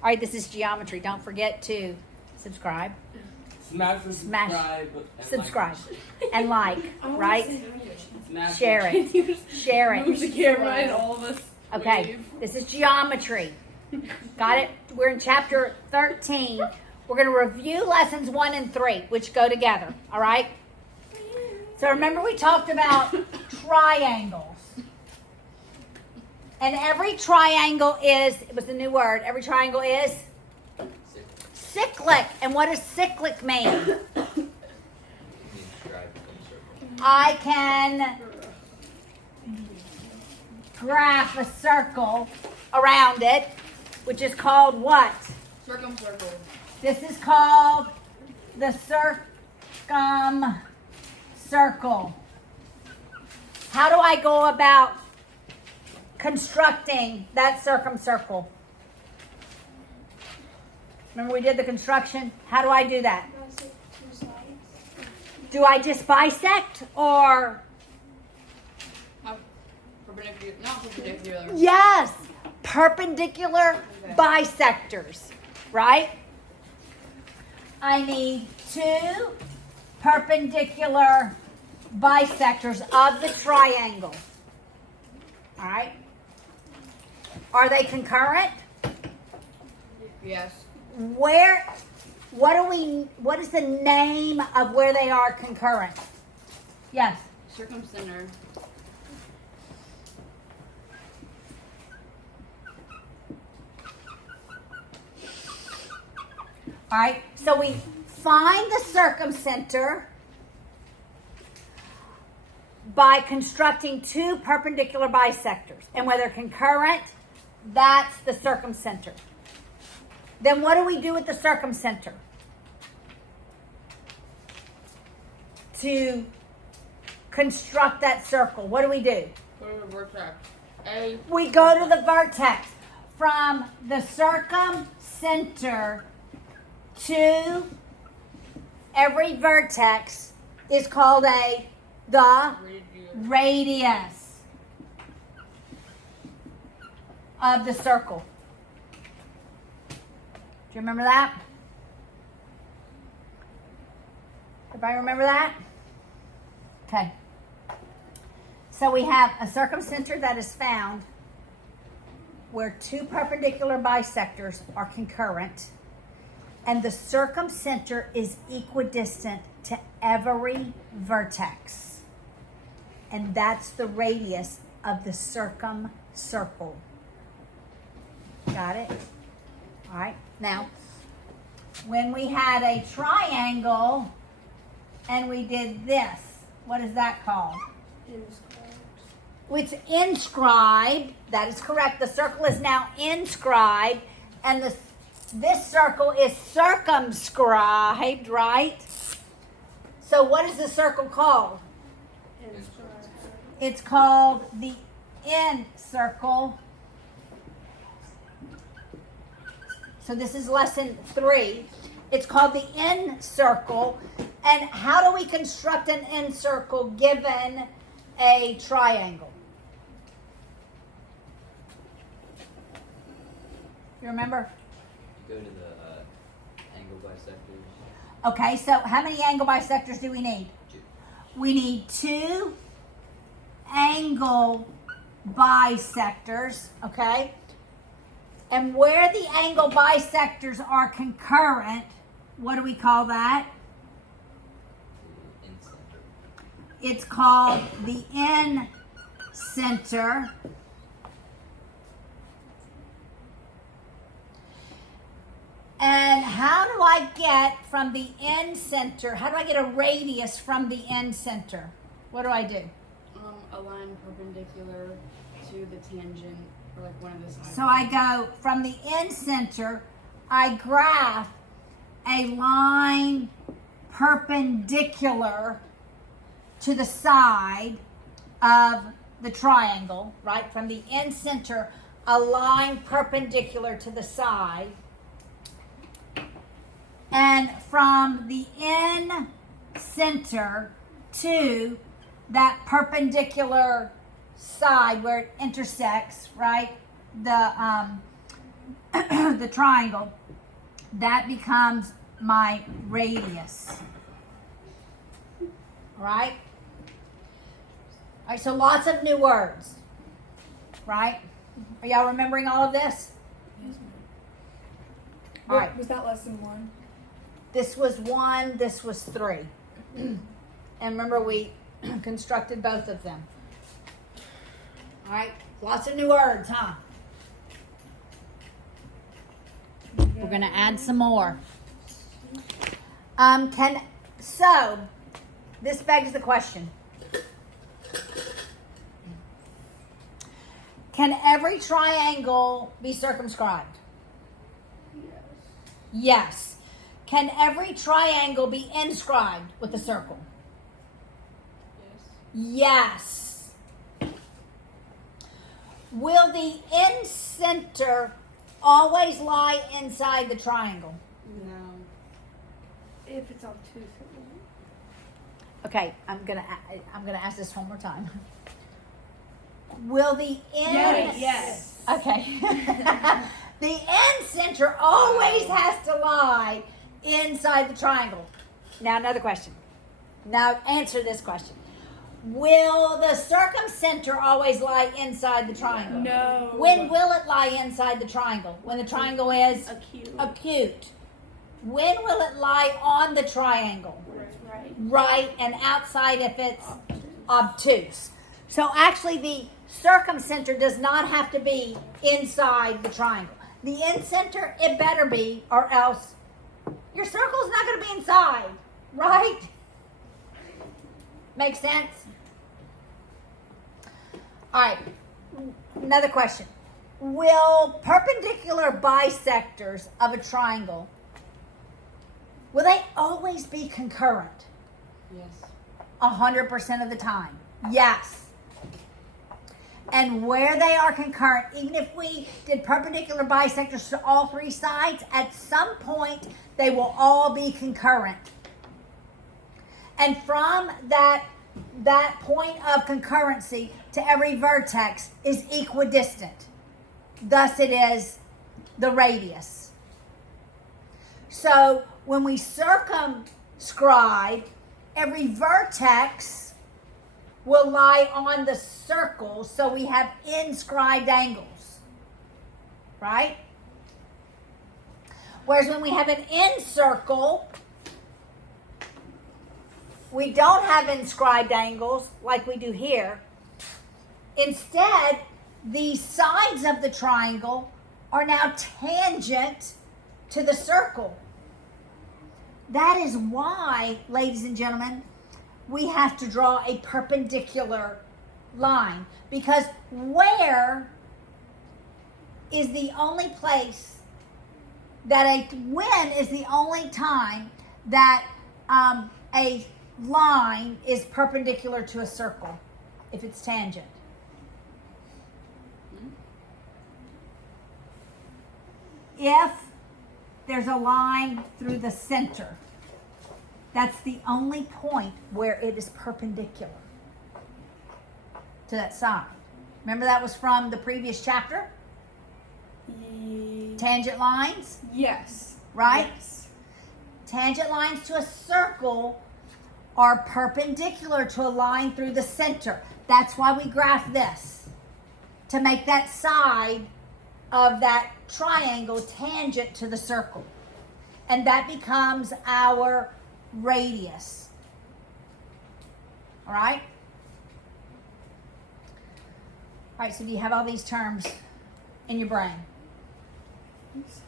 All right, this is geometry. Don't forget to subscribe. Subscribe. And like, right? Share it. Share it. Move the camera and all of us. Okay, wave. this is geometry. Got it? We're in chapter 13. We're going to review lessons 1 and 3, which go together. All right? So remember we talked about triangles. And every triangle is, it was the new word, every triangle is cyclic. And what does cyclic mean? I can graph a circle around it, which is called what? Circumcircles. This is called the circumcircle. How do I go about constructing that circumcircle? Remember we did the construction? How do I do that? Do I just bisect or? Perpendicular, not perpendicular. Yes, perpendicular bisectors, right? I need 2 perpendicular bisectors of the triangle. All right? Are they concurrent? Yes. What is the name of where they are concurrent? Yes. Circumcenter. All right, so we find the circumcenter by constructing 2 perpendicular bisectors. And where they're concurrent, that's the circumcenter. Then what do we do with the circumcenter? To construct that circle, what do we do? Go to the vertex. We go to the vertex. From the circumcenter to every vertex is called the radius of the circle. Do you remember that? Everybody remember that? Okay. So we have a circumcenter that is found where 2 perpendicular bisectors are concurrent, and the circumcenter is equidistant to every vertex. And that's the radius of the circumcircle. Got it? All right. Now, when we had a triangle and we did this, what is that called? It's inscribed. That is correct. The circle is now inscribed, and this circle is circumscribed, right? So what is the circle called? It's called the incircle. So this is lesson 3. It's called the incircle. And how do we construct an incircle given a triangle? You remember? Go to the angle bisectors. Okay, so how many angle bisectors do we need? 2. We need 2 angle bisectors, okay? And where the angle bisectors are concurrent, what do we call that? Incenter. It's called the incenter. And how do I get from the incenter? How do I get a radius from the incenter? What do I do? A line perpendicular to the tangent, or like one of the sides. So I go from the incenter, I graph a line perpendicular to the side of the triangle, right? From the incenter, a line perpendicular to the side. And from the incenter to that perpendicular side where it intersects, right? The of the triangle, that becomes my radius. All right? All right, so lots of new words. Right? Are y'all remembering all of this? All right. Was that lesson 1? This was 1, this was 3. And remember, we constructed both of them. All right, lots of new words, huh? We're going to add some more. So, this begs the question. Can every triangle be circumscribed? Yes. Can every triangle be inscribed with a circle? Yes. Yes. Will the in-center always lie inside the triangle? No. If it's obtuse, it won't. Okay, I'm gonna ask this one more time. Will the in? Yes. Okay. The in-center always has to lie inside the triangle. Now another question. Now answer this question. Will the circumcenter always lie inside the triangle? No. When will it lie inside the triangle? When the triangle is Acute. acute. When will it lie on the triangle? Right. Right, and outside if it's obtuse. So actually the circumcenter does not have to be inside the triangle. The in-center, it better be, or else your circle's not going to be inside, right? Make sense? All right, another question. Will perpendicular bisectors of a triangle, will they always be concurrent? Yes. 100% of the time? Yes. And where they are concurrent, even if we did perpendicular bisectors to all 3 sides, at some point they will all be concurrent. And from that point of concurrency to every vertex is equidistant. Thus it is the radius. So when we circumscribe, every vertex will lie on the circle, so we have inscribed angles, right? Whereas when we have an incircle, we don't have inscribed angles like we do here. Instead, the sides of the triangle are now tangent to the circle. That is why, ladies and gentlemen, we have to draw a perpendicular line, because where is the only place that when is the only time that a line is perpendicular to a circle? If it's tangent. If there's a line through the center, that's the only point where it is perpendicular to that side. Remember that was from the previous chapter? Tangent lines, Yes. right? Yes. Tangent lines to a circle are perpendicular to a line through the center. That's why we graph this, to make that side of that triangle tangent to the circle. And that becomes our radius. All right? All right, so do you have all these terms in your brain? Yes.